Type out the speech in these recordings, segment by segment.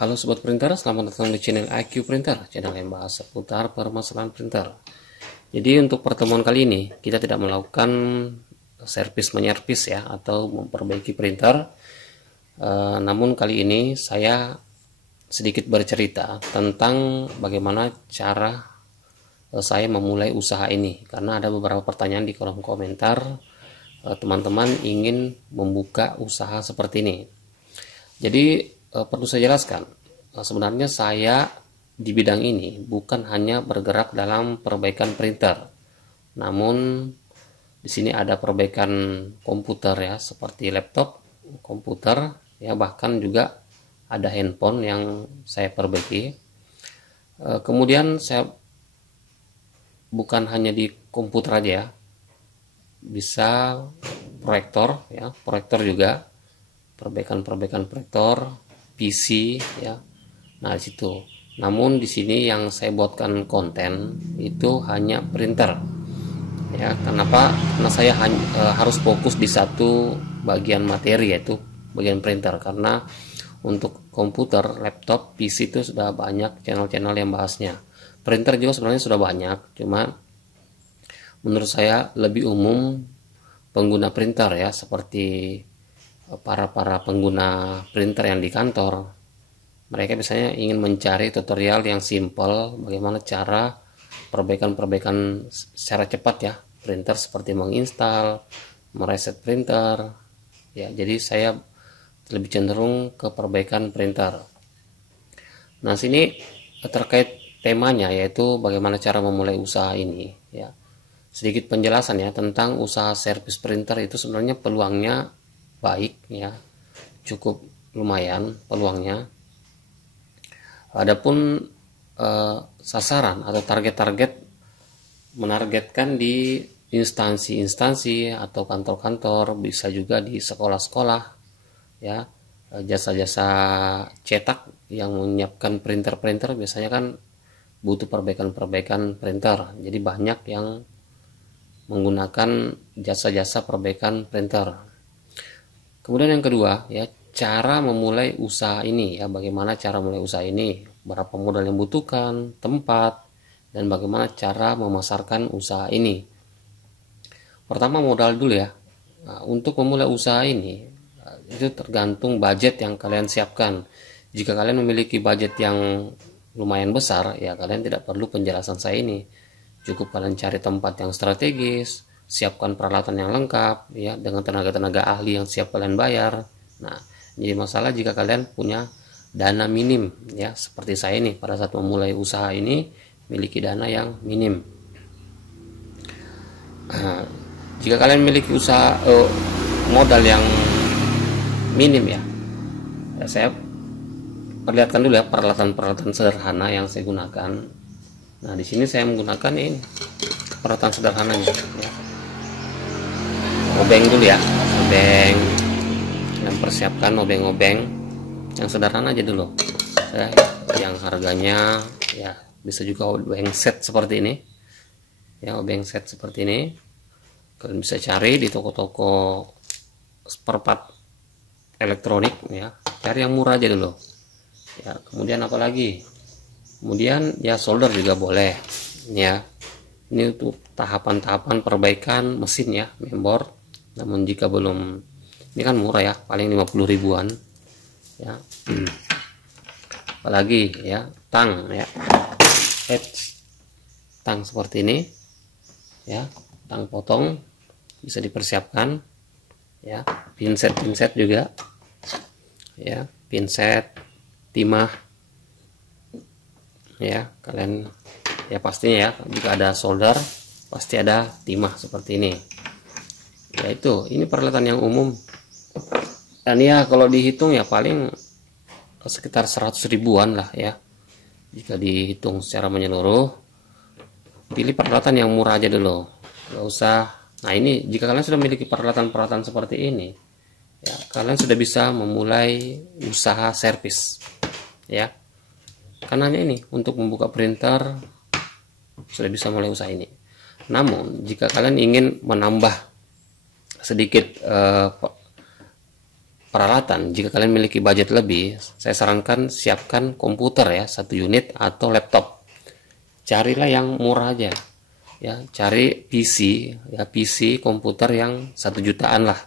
Halo Sobat Printer, selamat datang di channel IQ Printer, channel yang bahas seputar permasalahan printer. Jadi untuk pertemuan kali ini, kita tidak melakukan servis menyervis ya, atau memperbaiki printer. Namun kali ini saya sedikit bercerita tentang bagaimana cara saya memulai usaha ini. Karena ada beberapa pertanyaan di kolom komentar, teman-teman ingin membuka usaha seperti ini. Jadi perlu saya jelaskan, sebenarnya saya di bidang ini bukan hanya bergerak dalam perbaikan printer, namun di sini ada perbaikan komputer ya, seperti laptop, komputer ya, bahkan juga ada handphone yang saya perbaiki. Kemudian saya bukan hanya di komputer aja ya, bisa proyektor ya, proyektor juga, perbaikan proyektor, PC ya. Nah, di situ. Namun di sini yang saya buatkan konten itu hanya printer. Ya, kenapa? Karena saya harus fokus di satu bagian materi, yaitu bagian printer, karena untuk komputer, laptop, PC itu sudah banyak channel-channel yang bahasnya. Printer juga sebenarnya sudah banyak, cuma menurut saya lebih umum pengguna printer ya, seperti para pengguna printer yang di kantor. Mereka biasanya ingin mencari tutorial yang simple, bagaimana cara perbaikan secara cepat ya printer, seperti menginstal, mereset printer ya. Jadi saya lebih cenderung ke perbaikan printer. Nah, sini terkait temanya, yaitu bagaimana cara memulai usaha ini ya. Sedikit penjelasan ya tentang usaha servis printer. Itu sebenarnya peluangnya baik ya, cukup lumayan peluangnya. Adapun sasaran atau target menargetkan di instansi-instansi atau kantor-kantor, bisa juga di sekolah-sekolah ya. Jasa-jasa cetak yang menyiapkan printer biasanya kan butuh perbaikan printer, jadi banyak yang menggunakan jasa-jasa perbaikan printer. Kemudian yang kedua ya, cara memulai usaha ini ya. Bagaimana cara mulai usaha ini, berapa modal yang dibutuhkan, tempat, dan bagaimana cara memasarkan usaha ini. Pertama, modal dulu ya. Nah, untuk memulai usaha ini itu tergantung budget yang kalian siapkan. Jika kalian memiliki budget yang lumayan besar ya, kalian tidak perlu penjelasan saya ini. Cukup kalian cari tempat yang strategis, siapkan peralatan yang lengkap ya, dengan tenaga ahli yang siap kalian bayar. Nah, jadi masalah jika kalian punya dana minim ya, seperti saya ini pada saat memulai usaha ini memiliki dana yang minim. Nah, jika kalian memiliki usaha modal yang minim ya, saya perlihatkan dulu ya peralatan sederhana yang saya gunakan. Nah, di sini saya menggunakan ini peralatan sederhananya ya. Obeng dulu ya, obeng, dan persiapkan obeng-obeng yang sederhana aja dulu ya, yang harganya ya bisa juga obeng set seperti ini ya, obeng set seperti ini kalian bisa cari di toko-toko spare part elektronik ya, cari yang murah aja dulu ya. Kemudian apalagi, kemudian ya solder juga boleh ya. Ini untuk tahapan-tahapan perbaikan mesin ya, mainboard. Namun jika belum, ini kan murah ya, paling 50 ribuan ya. Apalagi ya, tang ya, tang seperti ini ya, tang potong bisa dipersiapkan ya. Pinset juga ya, pinset, timah ya. Kalian ya pastinya ya, jika ada solder pasti ada timah seperti ini. Yaitu ini peralatan yang umum, dan ya kalau dihitung ya paling sekitar 100 ribuan lah ya, jika dihitung secara menyeluruh. Pilih peralatan yang murah aja dulu, nggak usah. Nah, ini jika kalian sudah memiliki peralatan seperti ini ya, kalian sudah bisa memulai usaha servis ya. Karena hanya ini untuk membuka printer sudah bisa mulai usaha ini. Namun jika kalian ingin menambah sedikit peralatan, jika kalian memiliki budget lebih, saya sarankan siapkan komputer ya, 1 unit atau laptop. Carilah yang murah aja ya, cari PC ya, PC komputer yang 1 jutaan lah.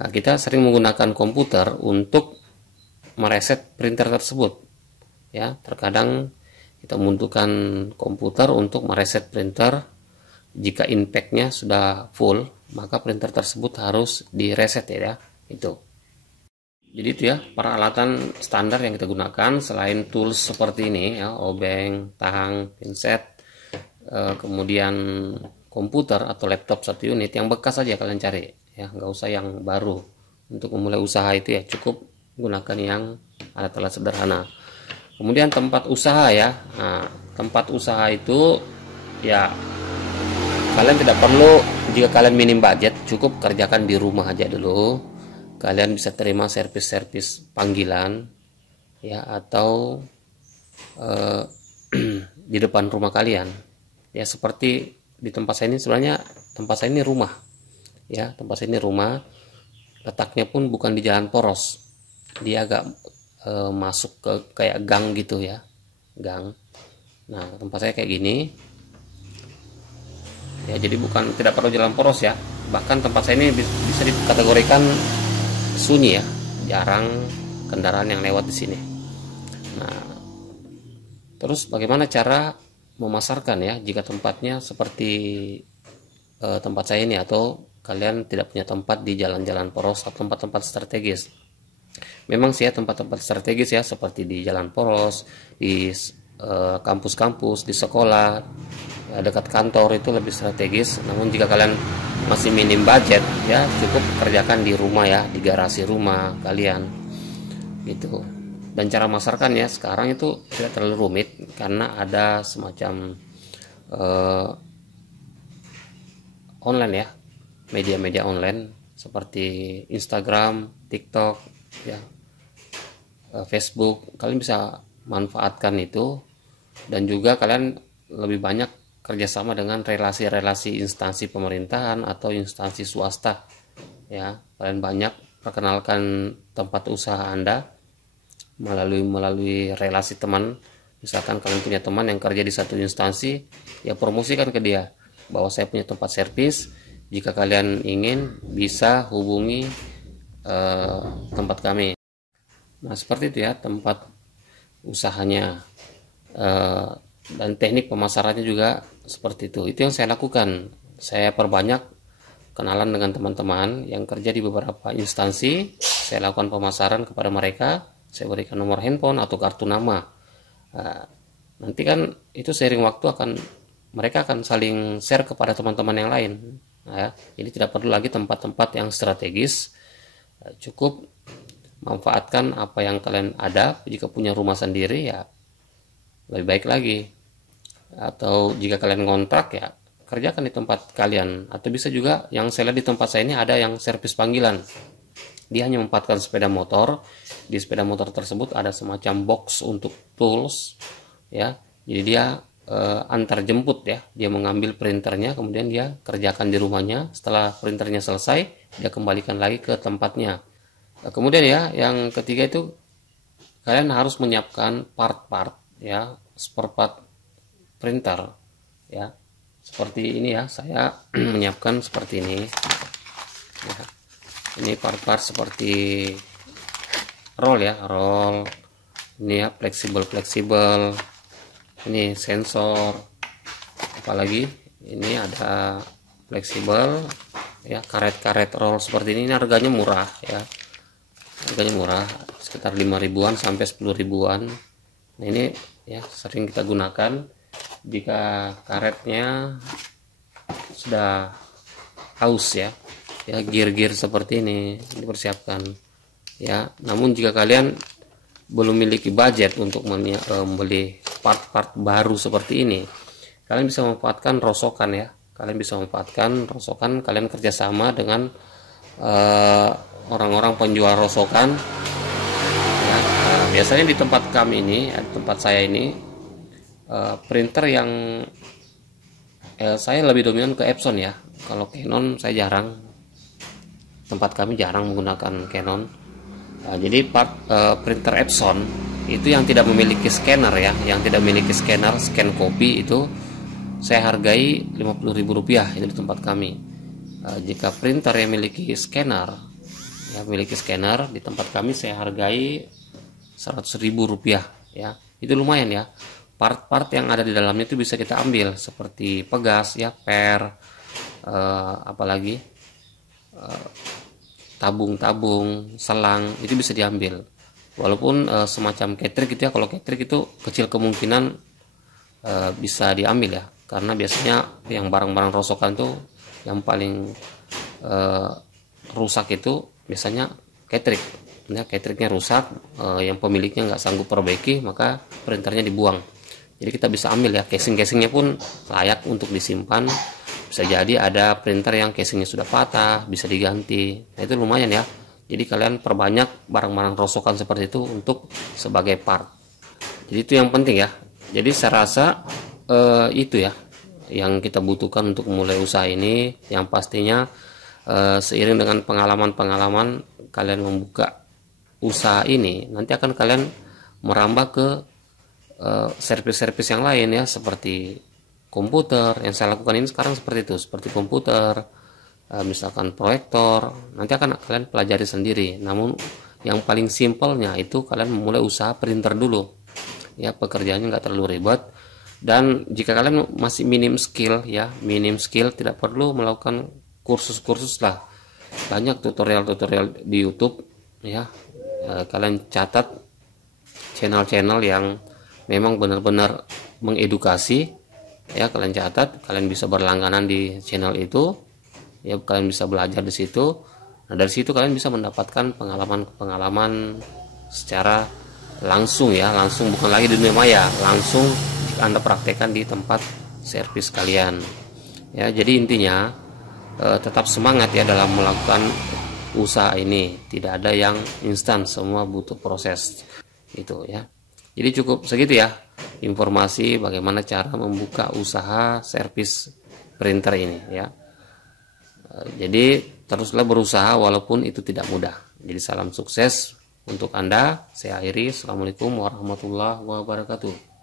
Nah, kita sering menggunakan komputer untuk mereset printer tersebut ya. Terkadang kita membutuhkan komputer untuk mereset printer. Jika impact-nya sudah full, maka printer tersebut harus direset ya, itu. Jadi itu ya peralatan standar yang kita gunakan. Selain tools seperti ini ya, obeng, tang, pinset, kemudian komputer atau laptop 1 unit yang bekas saja kalian cari ya, nggak usah yang baru. Untuk memulai usaha itu ya cukup gunakan yang alat-alat sederhana. Kemudian tempat usaha ya. Nah, tempat usaha itu ya kalian tidak perlu, jika kalian minim budget, cukup kerjakan di rumah aja dulu. Kalian bisa terima servis-servis panggilan ya, atau di depan rumah kalian ya, seperti di tempat saya ini. Sebenarnya tempat saya ini rumah ya, tempat saya ini rumah, letaknya pun bukan di jalan poros, dia agak masuk ke kayak gang gitu ya, gang. Nah, tempat saya kayak gini ya, jadi bukan, tidak perlu jalan poros ya. Bahkan tempat saya ini bisa dikategorikan sunyi ya, jarang kendaraan yang lewat di sini. Nah, terus bagaimana cara memasarkan ya, jika tempatnya seperti tempat saya ini, atau kalian tidak punya tempat di jalan-jalan poros atau tempat-tempat strategis. Memang sih ya, tempat-tempat strategis ya, seperti di jalan poros, di kampus-kampus, di sekolah ya, dekat kantor, itu lebih strategis. Namun jika kalian masih minim budget ya, cukup kerjakan di rumah ya, di garasi rumah kalian gitu. Dan cara masarkannya sekarang itu tidak terlalu rumit, karena ada semacam online ya, media-media online seperti Instagram, TikTok ya, Facebook. Kalian bisa manfaatkan itu, dan juga kalian lebih banyak kerjasama dengan relasi-relasi instansi pemerintahan atau instansi swasta ya. Kalian banyak perkenalkan tempat usaha Anda melalui relasi teman. Misalkan kalian punya teman yang kerja di satu instansi ya, promosikan ke dia bahwa saya punya tempat servis, jika kalian ingin bisa hubungi tempat kami. Nah, seperti itu ya tempat usahanya. Dan teknik pemasarannya juga seperti itu. Itu yang saya lakukan. Saya perbanyak kenalan dengan teman-teman yang kerja di beberapa instansi. Saya lakukan pemasaran kepada mereka. Saya berikan nomor handphone atau kartu nama. Nanti kan itu seiring waktu mereka akan saling share kepada teman-teman yang lain. Nah, ya, jadi tidak perlu lagi tempat-tempat yang strategis. Cukup manfaatkan apa yang kalian ada. Jika punya rumah sendiri ya lebih baik lagi. Atau jika kalian ngontrak ya, kerjakan di tempat kalian. Atau bisa juga, yang saya lihat di tempat saya ini ada yang servis panggilan. Dia hanya memanfaatkan sepeda motor. Di sepeda motor tersebut ada semacam box untuk tools ya. Jadi dia antar jemput ya. Dia mengambil printernya, kemudian dia kerjakan di rumahnya. Setelah printernya selesai, dia kembalikan lagi ke tempatnya. Kemudian ya, yang ketiga itu kalian harus menyiapkan part-part ya, spare part printer ya, seperti ini ya. Saya menyiapkan seperti ini ya. Ini part-part seperti roll ya, roll ini ya, fleksibel, ini sensor, apalagi ini ada fleksibel ya, karet-karet roll seperti ini. Ini harganya murah ya, harganya murah, sekitar 5 ribuan sampai 10 ribuan. Nah, ini ya sering kita gunakan jika karetnya sudah aus ya, gear-gear seperti ini dipersiapkan ya. Namun jika kalian belum memiliki budget untuk membeli part-part baru seperti ini, kalian bisa memanfaatkan rosokan ya. Kalian bisa memanfaatkan rosokan, kalian kerjasama dengan orang-orang penjual rosokan ya. Biasanya di tempat kami ini, tempat saya ini, printer yang saya lebih dominan ke Epson ya. Kalau Canon saya jarang, tempat kami jarang menggunakan Canon. Nah, jadi printer Epson itu yang tidak memiliki scanner ya, yang tidak memiliki scanner scan kopi itu saya hargai Rp50.000 itu di tempat kami. Jika printer yang memiliki scanner, ya memiliki scanner di tempat kami saya hargai Rp100.000 ya. Itu lumayan ya. Part-part yang ada di dalamnya itu bisa kita ambil seperti pegas ya, apalagi tabung-tabung, selang itu bisa diambil. Walaupun semacam ketrik gitu ya, kalau ketrik itu kecil kemungkinan bisa diambil ya, karena biasanya yang barang-barang rosokan tuh yang paling rusak itu biasanya ketrik. Nah, ketriknya rusak, yang pemiliknya nggak sanggup perbaiki, maka printernya dibuang. Jadi kita bisa ambil ya, casing-casingnya pun layak untuk disimpan. Bisa jadi ada printer yang casingnya sudah patah, bisa diganti. Nah, itu lumayan ya. Jadi kalian perbanyak barang-barang rosokan seperti itu untuk sebagai part. Jadi itu yang penting ya. Jadi saya rasa itu ya yang kita butuhkan untuk mulai usaha ini. Yang pastinya seiring dengan pengalaman-pengalaman kalian membuka usaha ini, nanti akan kalian merambah ke servis-servis yang lain ya, seperti komputer. Yang saya lakukan ini sekarang seperti itu, seperti komputer, misalkan proyektor, nanti akan kalian pelajari sendiri. Namun yang paling simpelnya itu kalian memulai usaha printer dulu ya, pekerjaannya nggak terlalu ribet. Dan jika kalian masih minim skill ya, tidak perlu melakukan kursus-kursus lah, banyak tutorial-tutorial di YouTube ya. Kalian catat channel-channel yang memang benar-benar mengedukasi ya, kalian catat, kalian bisa berlangganan di channel itu ya, kalian bisa belajar di situ. Nah, dari situ kalian bisa mendapatkan pengalaman secara langsung ya, langsung, bukan lagi di dunia maya, langsung Anda praktekkan di tempat servis kalian ya. Jadi intinya tetap semangat ya dalam melakukan usaha ini. Tidak ada yang instan, semua butuh proses gitu ya. Jadi cukup segitu ya informasi bagaimana cara membuka usaha servis printer ini ya. Jadi teruslah berusaha walaupun itu tidak mudah. Jadi salam sukses untuk Anda. Saya akhiri. Assalamualaikum warahmatullahi wabarakatuh.